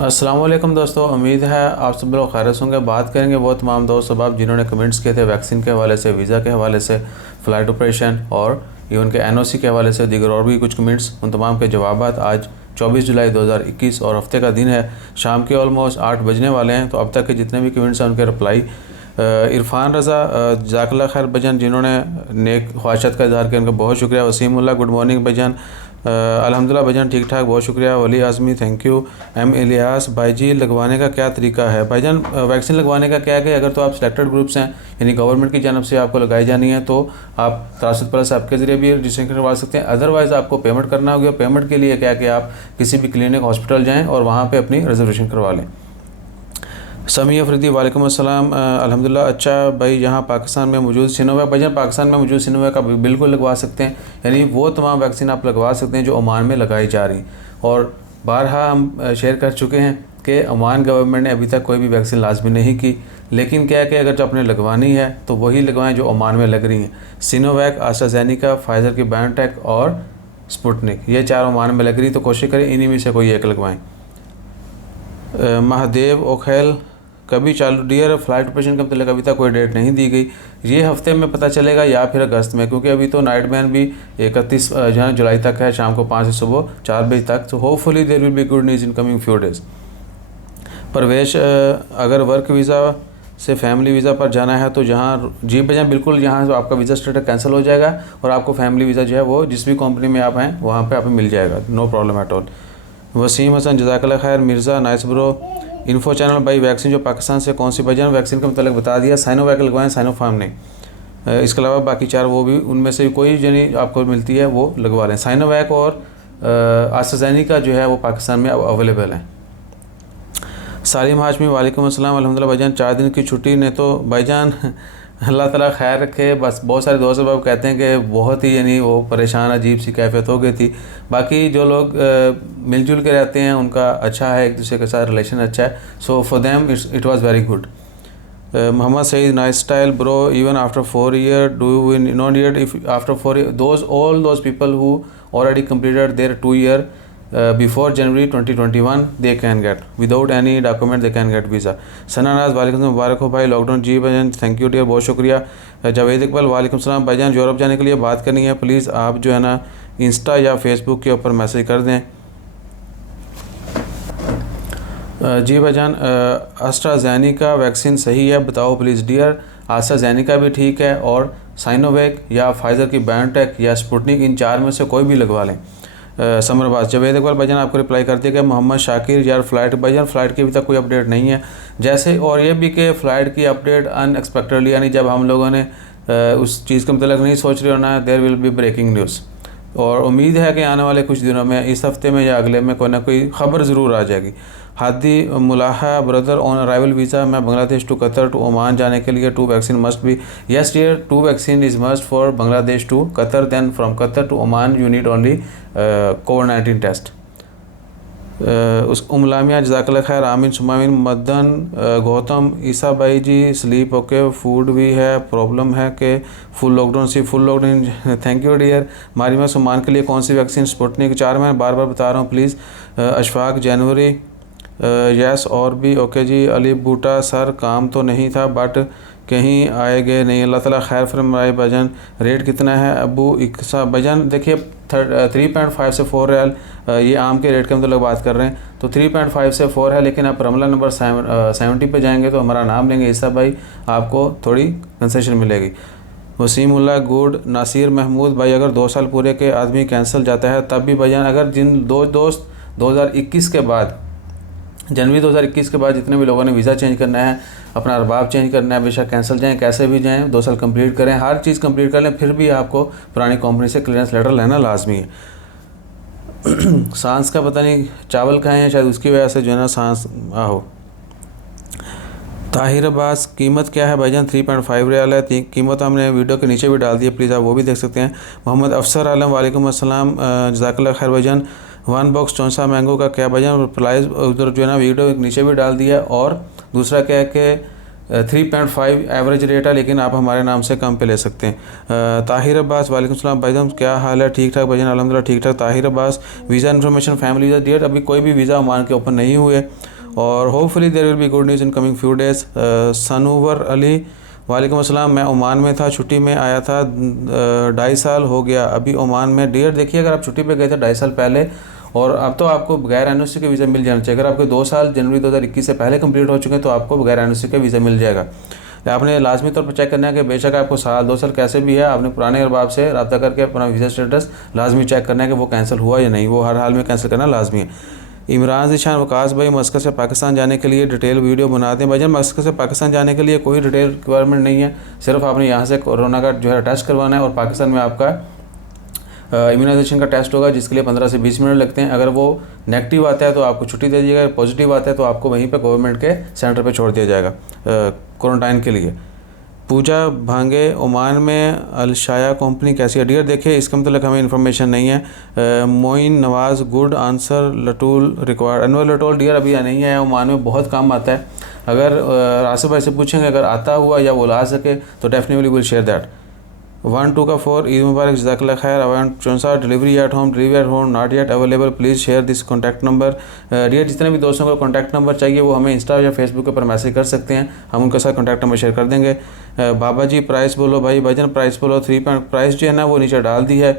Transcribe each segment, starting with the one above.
अस्सलाम वालेकुम दोस्तों, उम्मीद है आप सब लोग खैरियत होंगे। बात करेंगे वो तमाम दोस्त अहबाब जिन्होंने कमेंट्स किए थे वैक्सीन के हवाले से, वीज़ा के हवाले से, फ़्लाइट ऑपरेशन और इवन के एनओसी के हवाले से, दीगर और भी कुछ कमेंट्स। उन तमाम के जवाबात आज 24 जुलाई 2021 और हफ्ते का दिन है, शाम के ऑलमोस्ट 8 बजने वाले हैं। तो अब तक के जितने भी कमेंट्स हैं उनके रिप्लाई इरफान रज़ा, जज़ाकल्लाह खैर भाईजान, जिन्होंने नेक ख्वाहिशात का इज़हार किया, उनका बहुत शुक्रिया। वसीमुल्लाह, गुड मॉर्निंग भाईजान। अल्हम्दुलिल्लाह भाईजान, ठीक ठाक, बहुत शुक्रिया। Wali Azmi, thank you. M Ilyas, भाई जी लगवाने का क्या तरीका है? भाईजान वैक्सीन लगवाने का क्या है कि अगर तो आप सिलेक्टेड ग्रुप्स हैं, यानी गवर्नमेंट की जानब से आपको लगाई जानी है, तो आप तरासत प्लस ऐप के ज़रिए भी रजिस्ट्रेशन करवा सकते हैं। अदरवाइज़ आपको पेमेंट करना होगा। पेमेंट के लिए क्या कि आप किसी भी क्लिनिक हॉस्पिटल जाएँ और वहाँ पर अपनी रिजर्वेशन करवा लें। समी अफरीदी, वालेकुम अस्सलाम। अल्हम्दुलिल्लाह। अच्छा भाई, यहाँ पाकिस्तान में मौजूद सिनोवैक, भाईजान पाकिस्तान में मौजूद सिनोवैक आप बिल्कुल लगवा सकते हैं, यानी वो तमाम वैक्सीन आप लगवा सकते हैं जो ओमान में लगाई जा रही। और बारहा हम शेयर कर चुके हैं कि ओमान गवर्नमेंट ने अभी तक कोई भी वैक्सीन लाजमी नहीं की, लेकिन क्या है कि अगर जो आपने लगवानी है तो वही लगवाएं जो ओमान में लग रही हैं। सिनोवैक, एस्ट्राज़ेनेका, फाइज़र की बायोटेक और स्पुतनिक, ये 4 ओमान में लग रही, तो कोशिश करें इन्हीं में से कोई एक लगवाएं। महादेव ओखेल, कभी चालू डियर? फ्लाइट ऑपरेशन का मतलब अभी तक कोई डेट नहीं दी गई, ये हफ्ते में पता चलेगा या फिर अगस्त में, क्योंकि अभी तो नाइट बैन भी 31 जुलाई तक है, शाम को 5 से सुबह 4 बजे तक। तो hopefully there will be good news in coming few days. Parvesh, अगर वर्क वीज़ा से फैमिली वीज़ा पर जाना है तो जहाँ जी भैया बिल्कुल, यहाँ से आपका वीज़ा स्टेटस कैंसिल हो जाएगा और आपको फैमिली वीज़ा जो है वो जिस भी कंपनी में आप हैं वहाँ पर आपको मिल जाएगा, no problem at all. Waseem Hasan, जज़ाकल्लाह खैर। Mirza, nice bro. Info channel, भाई वैक्सीन जो पाकिस्तान से कौन सी? भाईजान वैक्सीन का मतलब बता दिया, साइनोवैक लगवाएं, साइनोफार्म नहीं। इसके अलावा बाकी 4 वो भी, उनमें से कोई यानी आपको मिलती है वो लगवा लें। साइनोवैक और एस्ट्राज़ेनेका जो है वो पाकिस्तान में अवेलेबल है। सालिम हाशमी, वालेकुम अस्सलाम। अल्हम्दुलिल्लाह भाईजान, 4 दिन की छुट्टी ने तो भाईजान अल्लाह ताला खैर रखे। बस बहुत सारे दोस्त अब कहते हैं कि बहुत ही यानी वो परेशान, अजीब सी कैफियत हो गई थी। बाकी जो लोग मिलजुल के रहते हैं उनका अच्छा है, एक दूसरे के साथ रिलेशन अच्छा है, so for them it was very good. Mohammad Saeed, nice style bro, even after 4 year do we not yet if after 4 year those all those people who already completed their 2 year before January 2021 they can get, without any document they can get visa। सनानाज, वालेकुम मुबारक हो भाई lockdown. जी भाईजान, thank you dear, बहुत शुक्रिया। जावेद इकबाल, वालेकुम सलाम। भाईजान Europe जाने के लिए बात करनी है, प्लीज़ आप जो है ना इंस्टा या फेसबुक के ऊपर मैसेज कर दें। जी भाईजान, एस्ट्राज़ेनेका वैक्सीन सही है बताओ प्लीज़ डियर। एस्ट्राज़ेनेका भी ठीक है और साइनोवैक या फाइज़र की बायोटेक या स्पुतनिक, इन 4 में से कोई भी लगवा लें। समरबाज, जवेद इकबाल भाईजान आपको रिप्लाई कर दिया कि मोहम्मद शाकिर, यार फ़्लाइट, भाईजान फ़्लाइट की अभी तक कोई अपडेट नहीं है जैसे, और ये भी कि फ़्लाइट की अपडेट अनएक्सपेक्टेडली, यानी जब हम लोगों ने उस चीज़ के मतलब नहीं सोच रहे होना, there will be breaking news. और उम्मीद है कि आने वाले कुछ दिनों में, इस हफ्ते में या अगले में, कोई ना कोई ख़बर ज़रूर आ जाएगी। Hadi Mulaha, brother on arrival visa, मैं Bangladesh to Qatar to Oman जाने के लिए 2 vaccine must be. Yes dear, 2 vaccine is must for Bangladesh to Qatar, then from Qatar to Oman you need only कोविड-19 टेस्ट। उस उमलामिया, जज़ाकल्लाह खैर। आमीन सुमामीन। मदन, गौतम, ईसा भाई जी स्लीप ओके, फूड भी है, प्रॉब्लम है कि फुल लॉकडाउन सी full lockdown. Thank you dear. Marima, सुमान के लिए कौन सी वैक्सीन? स्पुतनिक 4, मैं बार बार बता रहा हूँ प्लीज़। अशफाक, जनवरी, यस और भी ओके जी। अली बूटा, सर काम तो नहीं था बट कहीं आए गए नहीं, अल्लाह ताला खैर फरमाए। भाईजान रेट कितना है? अबू इकसा, भाईजान देखिए 3.5 से 4 रियाल, ये आम के रेट के मतलब बात कर रहे हैं, तो 3.5 से 4 है, लेकिन आप रमला नंबर 70 पे जाएंगे तो हमारा नाम लेंगे ईसा भाई, आपको थोड़ी कंसेशन मिलेगी। वसीमुल्लाह, गुड। नासिर महमूद, भाई अगर 2 साल पूरे के आदमी कैंसिल जाता है तब भी भाईजान, अगर जिन 2 दोस्त 2021 के बाद, जनवरी 2021 के बाद जितने भी लोगों ने वीज़ा चेंज करना है, अपना अरबाब चेंज करना है, बेशक कैंसिल जाएँ, कैसे भी जाएँ, 2 साल कंप्लीट करें, हर चीज़ कंप्लीट कर लें, फिर भी आपको पुरानी कंपनी से क्लियरेंस लेटर लेना लाजमी है। सांस का पता नहीं चावल खाए हैं शायद, उसकी वजह से जो है ना सांस आहो। ताहिर अब्बास, कीमत क्या है भाईजान? 3.5 रियाल है, कीमत हमने वीडियो के नीचे भी डाल दी है, प्लीज़ आप वो भी देख सकते हैं। मोहम्मद अफसर आलम, वालेकुम अस्सलाम, जज़ाकल्लाह खैर भाईजान। 1 बॉक्स 64 मैंगो का क्या भाईजान प्राइस? उधर जो है ना वीडियो नीचे भी डाल दिया। और दूसरा क्या है कि 3.5 एवरेज रेट है, लेकिन आप हमारे नाम से कम पे ले सकते हैं। ताहिर अब्बास, वालेकुम सलाम भाईजान, क्या हाल है? ठीक ठाक भाईजान, अल्हम्दुलिल्लाह ठीक ठाक। Tahir Abbas, visa information family visa dear, अभी कोई भी वीज़ा ओमान के ओपन नहीं हुए और hopefully there will be good news in coming few days. Sanuwar Ali, वालेकुम अस्सलाम, मैं ओमान में था, छुट्टी में आया था, 2.5 साल हो गया अभी ओमान में। डियर देखिए, अगर आप छुट्टी पे गए थे 2.5 साल पहले और अब तो आपको बगैर एनओसी के वीज़ा मिल जाना चाहिए। अगर आपके 2 साल जनवरी 2021 से पहले कंप्लीट हो चुके हैं तो आपको बगैर एनओसी का वीज़ा मिल जाएगा। आपने लाजमी तौर पर चेक करना है कि बेशक आपको साल 2 साल कैसे भी है, आपने पुराने अरबाब से रब्ता करके अपना वीज़ा स्टेटस लाजमी चेक करना है कि वो कैंसिल हुआ या नहीं, वो हर हाल में कैंसिल करना लाजमी है। इमरान ज़ीशान वकास भाई, मस्कत से पाकिस्तान जाने के लिए डिटेल वीडियो बनाते हैं। भाईजान मस्कत से पाकिस्तान जाने के लिए कोई डिटेल रिक्वायरमेंट नहीं है, सिर्फ आपने यहाँ से कोरोना का जो है टेस्ट करवाना है और पाकिस्तान में आपका इम्यूनाइजेशन का टेस्ट होगा जिसके लिए 15 से 20 मिनट लगते हैं। अगर वो नेगेटिव आता है तो आपको छुट्टी दे दी जाएगी, पॉजिटिव आता है तो आपको वहीं पे गवर्नमेंट के सेंटर पे छोड़ दिया जाएगा क्वारंटाइन के लिए। पूजा भांगे, ओमान में अलशाया कंपनी कैसी है? डियर देखिए, इसके मतलब हमें इन्फॉर्मेशन नहीं है। Moin Nawaz, good answer, little required. Anwar लटूल डियर अभी नहीं है, ओमान में बहुत कम आता है। अगर आसिफ भाई से पूछेंगे अगर आता हुआ या वो ला सके तो डेफिनेटली विल शेयर दैट। 1-2 का 4, ईद मुबारक, जज़ाकल्लाह खैर। Awan Chaunsa, delivery at home not yet available, please share this contact number. Dear जितने भी दोस्तों को कॉन्टैक्ट नंबर चाहिए वो हमें इंस्टा या फेसबुक के ऊपर मैसेज कर सकते हैं, हम उनके साथ कॉन्टैक्ट नंबर शेयर कर देंगे। बाबा जी प्राइस बोलो भाई, भाईजान प्राइस बोलो। 3 प्राइस जो है ना वो नीचे डाल दी है,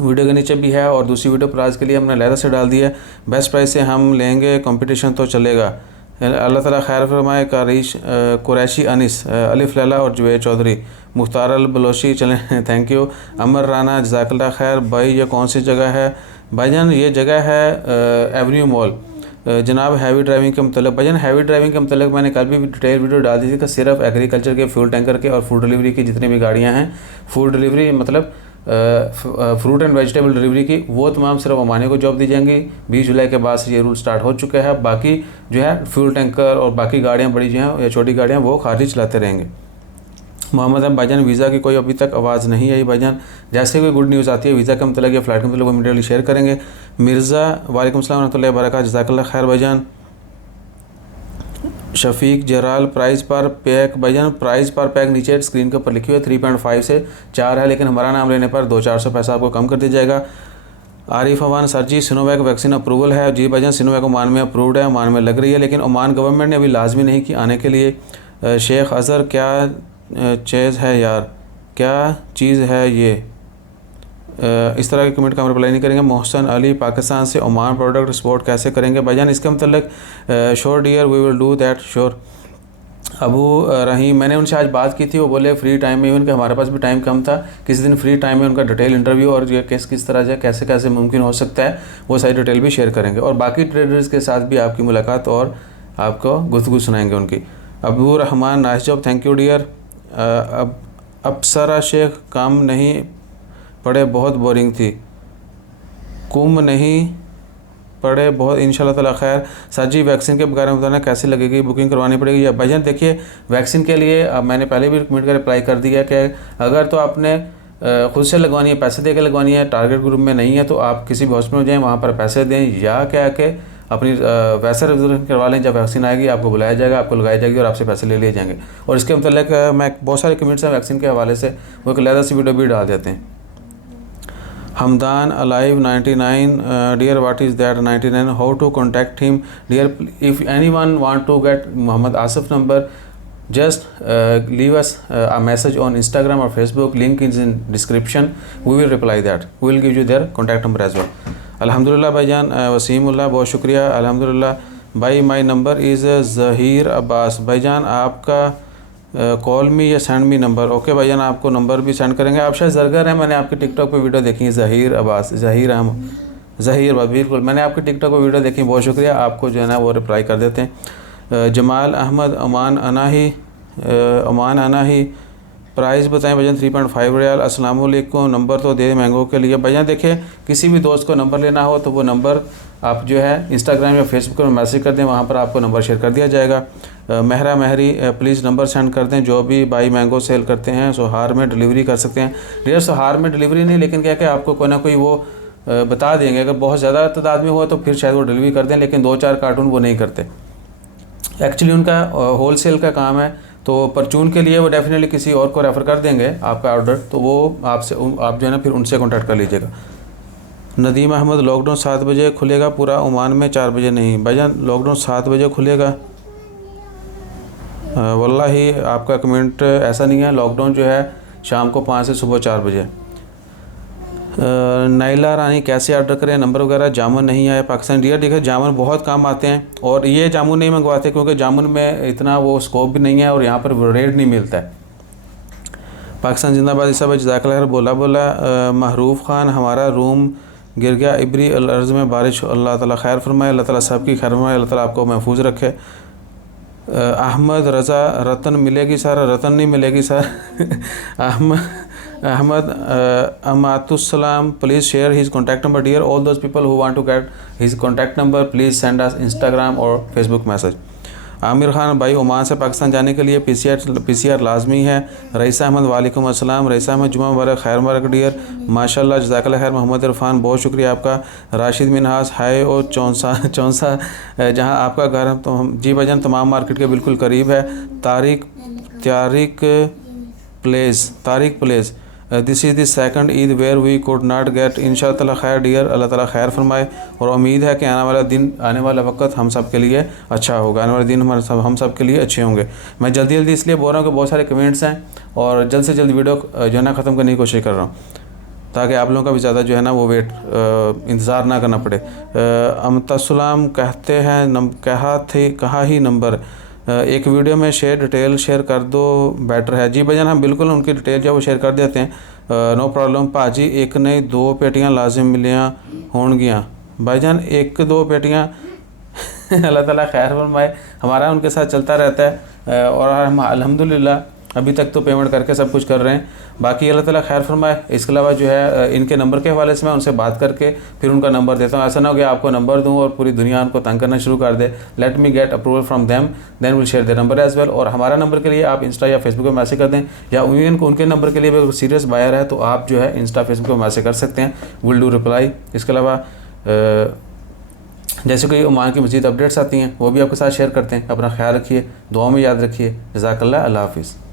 वीडियो के नीचे भी है और दूसरी वीडियो प्राइस के लिए हमने लहदा से डाल दी है। बेस्ट प्राइस से हम लेंगे, कंपटीशन तो चलेगा। अल्लाह ताला खैर फरमाए। कुरैशी अनिस, अलिफ लैला और जुबैर चौधरी, मुख्तार अल बलोची, चलें थैंक यू। अमर राना, जज़ाकल्लाह खैर। भाई ये कौन सी जगह है? भाईजान ये जगह है एवेन्यू मॉल। जनाब हैवी ड्राइविंग के मतलब, भाईजान हैवी ड्राइविंग के मतलब मैंने कल भी डिटेल वीडियो डाल दी थी कि सिर्फ एग्रीकल्चर के, फ्यूल टैंकर के और फूड डिलीवरी की जितनी भी गाड़ियाँ हैं, फूड डिलीवरी मतलब फ्रूट एंड वेजिटेबल डिलीवरी की, वो तमाम सिर्फ ओमानी को जॉब दी जाएंगी। 20 जुलाई के बाद से ये रूल स्टार्ट हो चुका है। बाकी जो है फ्यूल टैंकर और बाकी गाड़ियाँ बड़ी जो हैं या छोटी गाड़ियाँ वो खारिज चलाते रहेंगे। मोहम्मद अब भाईजान वीज़ा की कोई अभी तक आवाज़ नहीं आई भाईजान, जैसे कोई गुड न्यूज़ आती है वीज़ा का मतलब या फ़्लाइट का मतलब वो इमीडिएटली शेयर करेंगे। मिर्ज़ा, वालेकुम सलाम रहमतुल्लाहि व बरकातहू, जज़ाकल्लाह खैर भाईजान। शफीक जराल, प्राइस पर पैक, भाईजान प्राइस पर पैक नीचे स्क्रीन के ऊपर लिखी हुई है 3.5 से 4 है, लेकिन हमारा नाम लेने पर 200-400 पैसा आपको कम कर दिया जाएगा। आरिफ अवान, सर जी सिनोवैक वैक्सीन अप्रूवल है? जी भाईजान सिनोवैक ओमान में अप्रूव्ड है, ओमान में लग रही है, लेकिन ओमान गवर्नमेंट ने अभी लाजमी नहीं कि आने के लिए। शेख अज़हर, क्या चीज़ है यार, क्या चीज़ है ये? इस तरह के कमेंट का हम रिप्लाई नहीं करेंगे। मोहसन अली, पाकिस्तान से ओमान प्रोडक्ट एक्सपोर्ट कैसे करेंगे? भाईजान इसके मतलब sure dear we will do that sure. Abu Rahim, मैंने उनसे आज बात की थी, वो बोले फ्री टाइम में, उनके हमारे पास भी टाइम कम था, किसी दिन फ्री टाइम में उनका डिटेल इंटरव्यू और ये किस तरह से कैसे कैसे मुमकिन हो सकता है वो सारी डिटेल भी शेयर करेंगे और बाकी ट्रेडर्स के साथ भी आपकी मुलाकात और आपको गुफ्तगू सुनाएंगे उनकी। Abu Rahman, nice job, thank you dear. अब अप्सरा शेख, काम नहीं पढ़े, बहुत बोरिंग थी, कुम नहीं पढ़े बहुत, इंशाल्लाह ताला खैर। सर जी वैक्सीन के बारे में बताना कैसे लगेगी, बुकिंग करवानी पड़ेगी? या भाईजान देखिए वैक्सीन के लिए अब मैंने पहले भी कमेंट कर रिप्लाई कर दिया कि अगर तो आपने खुद से लगवानी है, पैसे दे के लगवानी है, टारगेट ग्रुप में नहीं है तो आप किसी भी हॉस्पिटल में जाएँ, वहाँ पर पैसे दें या क्या के अपनी वैसे रिजर्वेशन करवा लें। जब वैक्सीन आएगी आपको बुलाया जाएगा, आपको लगाई जाएगी और आपसे पैसे ले लिए जाएंगे। और इसके मतलब मैं बहुत सारे कमेंट्स हैं वैक्सीन के हवाले से, वो एक अलग सी वीडियो भी डाल देते हैं। Hamdan alive 99, dear what is that 99, how to contact him? Dear if anyone want to get Mohammad Asif number, just leave us a message on Instagram or Facebook, link is in description, we will reply that, we will give you their contact number as well। अल्हम्दुलिल्लाह भाईजान, वसीमुल्लाह बहुत शुक्रिया, अल्हम्दुलिल्लाह भाई। My number is Zaheer Abbas, भाईजान आपका call मी या send me number. Okay भाईजान, आपको नंबर भी सेंड करेंगे। आप शायद ज़रगर हैं, मैंने आपके टिकटॉक पे वीडियो देखी है, ज़हीर अब्बास, ज़हीर बिल्कुल, मैंने आपके टिकटॉक पे वीडियो देखी, बहुत शुक्रिया, आपको जो है ना वो रिप्लाई कर देते हैं। जमाल अहमद, ओमान आना ही, प्राइस बताएं भाईजान? 3.5 रियाल। अस्सलाम वालेकुम, नंबर तो दे मैंगो के लिए। भाईजान देखिए किसी भी दोस्त को नंबर लेना हो तो वो नंबर आप जो है इंस्टाग्राम या फेसबुक पर मैसेज कर दें, वहाँ पर आपको नंबर शेयर कर दिया जाएगा। महरा महरी, प्लीज़ नंबर सेंड कर दें, जो भी बाई मैंगो सेल करते हैं सोहार में डिलीवरी कर सकते हैं। डियर सोहार में डिलीवरी नहीं, लेकिन क्या आपको कोई ना कोई वो बता देंगे, अगर बहुत ज़्यादा तादाद में हुआ तो फिर शायद वो डिलीवरी कर दें, लेकिन 2-4 कार्टून वो नहीं करते। एक्चुअली उनका होल सेल का काम है, तो परचून के लिए वो डेफिनेटली किसी और को रेफ़र कर देंगे आपका ऑर्डर, तो वो आपसे आप जो है ना फिर उनसे कॉन्टैक्ट कर लीजिएगा। नदीम अहमद, लॉकडाउन 7 बजे खुलेगा पूरा ओमान में, 4 बजे नहीं। भाईजान लॉकडाउन 7 बजे खुलेगा, वल्लाही आपका कमेंट ऐसा नहीं है। लॉकडाउन जो है शाम को 5 से सुबह 4 बजे। नाइला रानी, कैसे ऑर्डर करें, नंबर वगैरह। जामुन नहीं आया पाकिस्तान। डियर देखिए जामुन बहुत काम आते हैं, और ये जामुन नहीं मंगवाते क्योंकि जामुन में इतना वो स्कोप भी नहीं है और यहाँ पर रेट नहीं मिलता है। पाकिस्तान जिंदाबाद। इस सब जज़ाकल्लाह बोला महरूफ़ ख़ान, हमारा रूम गिर गया इबरी अर्ज़ में बारिश, अल्लाह ताला खैर फरमाए, अल्लाह ताला सबकी खैर फरमाए, अल्लाह ताला आपको महफूज रखे। अहमद रज़ा, रतन मिलेगी सर? रतन नहीं मिलेगी sir. Ahmad Amatussalam, please share his contact number. Dear all those people who want to get his contact number, please send us Instagram और फेसबुक मैसेज। आमिर खान भाई, ओमान से पाकिस्तान जाने के लिए पीसीआर लाजमी है। रईसा अहमद, वालेकुम अस्सलाम। रईसा अहमद, जुमा मुबारक, खैर मुबारक डियर, माशाल्लाह जज़ाकल्लाह खैर। मोहम्मद इरफान, बहुत शुक्रिया आपका। राशिद मिनहास, हाय ओ चौंसा जहां आपका घर है, तो हम जी भजन तमाम मार्केट के बिल्कुल करीब है। Tariq place, this is the second Eid where we could not get. इंशाअल्लाह ताला खैर डियर, अल्लाह ताला खैर फरमाए, और उम्मीद है कि आने वाला वक्त हम सब के लिए अच्छा होगा, आने वाले दिन हम सब के लिए अच्छे होंगे। मैं जल्दी इसलिए बोल रहा हूँ कि बहुत सारे कमेंट्स हैं और जल्द से जल्द वीडियो जो है ना ख़त्म करने की कोशिश कर रहा हूँ, ताकि आप लोगों का भी ज़्यादा जो है ना वो वेट इंतज़ार ना करना पड़े। अमतसलाम कहते हैं कहा ही नंबर एक वीडियो में डिटेल शेयर कर दो, बेटर है। जी भजन हम बिल्कुल उनकी डिटेल जो है वो शेयर कर देते हैं, नो प्रॉब्लम। भाजी एक नहीं 2 पेटियां लाजिम मिलियां होंगियां। भाईजान 1-2 पेटियां अल्लाह ताला खैर फरमाए, हमारा उनके साथ चलता रहता है, और हम अल्हम्दुलिल्लाह अभी तक तो पेमेंट करके सब कुछ कर रहे हैं। बाकी अल्लाह ताला खैर फरमाए। इसके अलावा जो है इनके नंबर के हवाले से मैं उनसे बात करके फिर उनका नंबर देता हूँ। ऐसा ना हो कि आपको नंबर दूँ और पूरी दुनिया उनको तंग करना शुरू कर दे। Let me get approval from them, then will share their number as well. और हमारा नंबर के लिए आप इंस्टा या फेसबुक पर मैसेज कर दें, या उनके नंबर के लिए भी अगर सीरियस बायर है तो आप जो है इंस्टा फेसबुक पर मैसेज कर सकते हैं, विल डू रिप्लाई। इसके अलावा जैसे कोई ओमान की मज़ीद अपडेट्स आती हैं वो भी आपके साथ शेयर करते हैं। अपना ख्याल रखिए, दुआ में याद रखिए। जज़ाकल्लाह, अल्लाह हाफ़िज़।